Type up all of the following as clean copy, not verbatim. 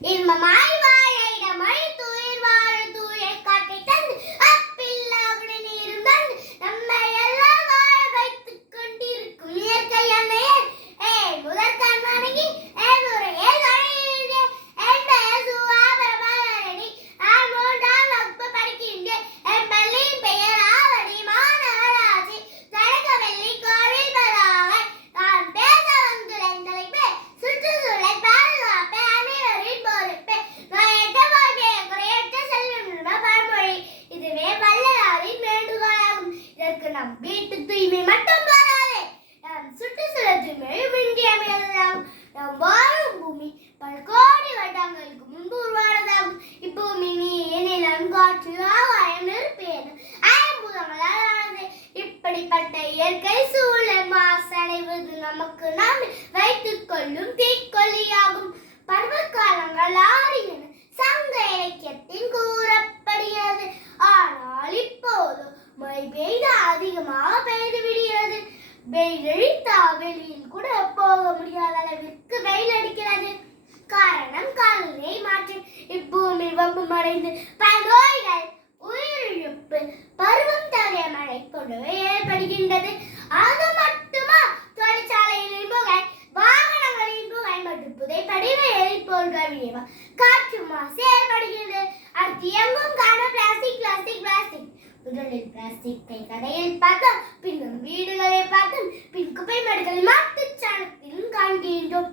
இன்பமாய் வாழையிட மழை தூயிர் வாழ தூய காட்டை தந்து அப்பில்லாவுடன் இருந்தால் நம்மை எல்லாம் வாழ வைத்துக் கொண்டிருக்கும் இயற்கை அன்னையே முதற் கண்மணி முறையே கழிந்தே என் பெயர் சுவாபரமணி நான் மூன்றாம் வகுப்பு படிக்கின்றேன் என் பள்ளியின் பெயர் ஆவடி மாநகராட்சி தடகவெள்ளி கோவில் பதாகை நான் பேச வந்துள்ளேன் தலைப்பே சுற்றுச்சூழல் பாதுகாப்பே அனைவரின் பொறுப்பே நான் எட்ட வாழ்க்கையை குறையற்ற செல்வம் பழமொழி இதுவே வள்ளலாரின் வேண்டுகோளாகும் இதற்கு நம் வீட்டு தூய்மை மட்டும் போதாதே நம் சுற்றுச்சூழல் தூய்மையும் இன்றியமையாததாகும் நாம் வாழும் பூமி பல கோடி வருடங்களுக்கு முன்பு உருவானதாகும் இப்பூமி நீர் நிலம் காற்று ஆகாயம் நெருப்பு என ஐம்பூதங்களால் ஆனது இப்படிப்பட்ட இயற்கை சூழல் மாசடைவது நமக்கு நாம் வைத்துக் கொள்ளும் தீக்கொல்லியாகும் பருவகாலங்கள் ஆறின சங்க இலக்கியத்தின் கூறப்படுகிறது ஆனால் இப்போது மழை பெய்து அதிகமாக பெய்து விடுகிறது வெயிலடித்தா வெளியில் கூட போக முடியாத அளவிற்கு வெயில் அடிக்கிறது காரணம் காலநிலை மாற்றம் இப்பூமி வெப்பமடைந்து பல நோய்கள் உயிரிழப்பு பருவம் தவறிய மழை போன்றவை ஏற்படுகின்றது அது மட்டுமா தொழிற்சாலைகளின் புகை வாகனங்களின் புகை மற்றும் புதைப்படிவ எரிபொருள்கள் விளைவா காற்று மாசு ஏற்படுகிறது அடுத்து எங்கும் காண பிளாஸ்டிக் பிளாஸ்டிக் பிளாஸ்டிக் முதலில் பிளாஸ்டிக்கை கடையில் பார்த்தோம் பின்னும் வீடுகளை பார்த்தோம் பின் குப்பை மடுகளை மாட்டுச்சாணத்திலும் காண்கின்றோம்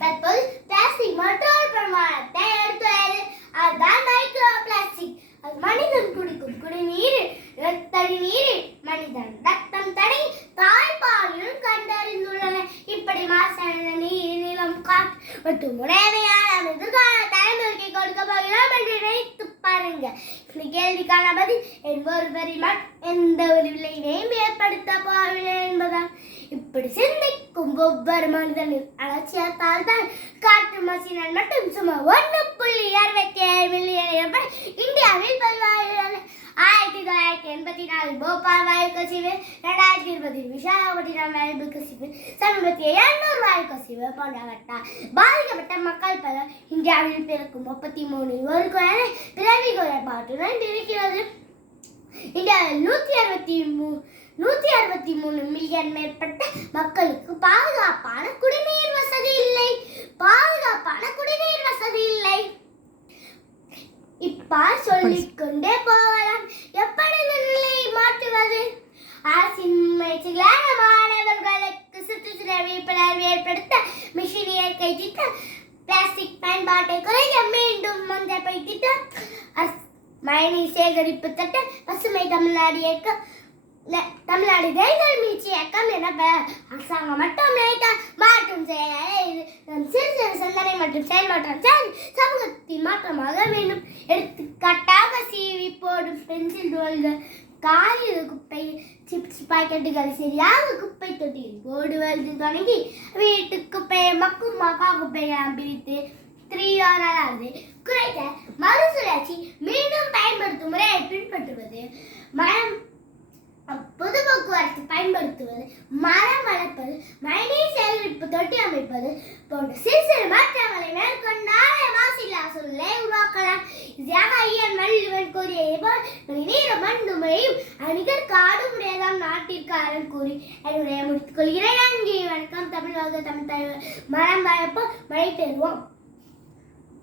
தற்போது பிளாஸ்டிக் மற்றொரு பிரமாணத்தை எடுத்துள்ளது அதுதான் மைக்ரோ பிளாஸ்டிக் அது மனிதன் குடிக்கும் குடிநீர் இரத்தடி நீரில் மனிதன் ரத்தம் தடை தாய்ப்பாலிலும் கண்டறிந்துள்ளன இப்படி மாசடைந்த நீர் நிலம் காற்று மற்றும் உணவையான எதிர்கால தலைமுறைக்கு கொடுக்க போகிறோம் என்று நினைத்து பாருங்க இந்த கேள்விக்கான பதில் ஒருவரின் எந்த ஒரு விளைவையும் ஏற்படுத்த போகவில்லை என்பதால் இப்படி சிந்திக்கும் ஒவ்வொரு மனிதனின் அலட்சியத்தால் தான் காற்று மாசினால் மட்டும் சுமார் 1.67 மில்லியன் இந்தியாவில் பதிவாகியுள்ளன 1984 போபால் வாயு கசிவு 2020 விசாகப்பட்டினம் வாயு கசிவு சமீபத்திய 200 வாயு கசிவு போன்றவற்றால் பாதிக்கப்பட்ட மக்கள் பலர் இந்தியாவில் பிறக்கும் 33 ஒரு குழந்தை பிறவி குறைபாட்டுடன் இருக்கிறது இந்தியாவில் 163 மில்லியன் மேற்பட்ட மக்களுக்கு பாதுகாப்பான குடிநீர் வசதி இல்லை இப்பால் சொல்லிக்கொண்டே போகலாம் எப்படி இந்த நிலையை மாற்றுவது அரசின் முயற்சிகளான மாணவர்களுக்கு சுற்றுச்சூழல் விழிப்புணர்வு ஏற்படுத்த மிஷின் இயற்கை திட்டம் பிளாஸ்டிக் பயன்பாட்டை குறைக்க மீண்டும் மஞ்சப்பை திட்டம் மழைநீர் சேகரிப்பு திட்டம் பசுமை தமிழ்நாடு இயக்கம் தமிழ்நாடு தேய்தல் மீட்சி இயக்கம் என அரசாங்கம் மட்டும் நினைத்தால் மாற்றம் செய்ய சிறு சிறு சிந்தனை மற்றும் செயல்மாற்றம் சமூகத்தின் மாற்றமாக வேண்டும் எடுத்துக்காட்டாக சீவி போடும் பென்சில் ரோல்கள் காகித குப்பை சிப்ஸ் பாக்கெட்டுகள் சரியாக குப்பை தொட்டியில் போடுவது தொடங்கி வீட்டு குப்பையை மக்கும் மக்கா குப்பையை பிரித்து 3 குறைக்க மறுசுழற்சி மீண்டும் பயன்படுத்தும் முறையை பின்பற்றுவது பொது போக்குவரத்து பயன்படுத்துவது மரம் வளர்ப்பது மழைநீர் சேகரிப்பு தொட்டி அமைப்பது போன்ற சிறு சிறு மாற்றங்களை மேற்கொண்டாலே மாசில்லா சூழலை உருவாக்கலாம் இதாக ஐயன் வள்ளுவன் கூறியதை போல் மழைநீர் மண்ணுமையும் அணிகர் காடு உடையதாம் நாட்டிற்காரன் கூறி என்னுடைய முடித்துக் கொள்கிறேன். நன்றி, வணக்கம். தமிழ் தமிழ் தலைவர் மரம் வளர்ப்போம், மழை பெறுவோம்.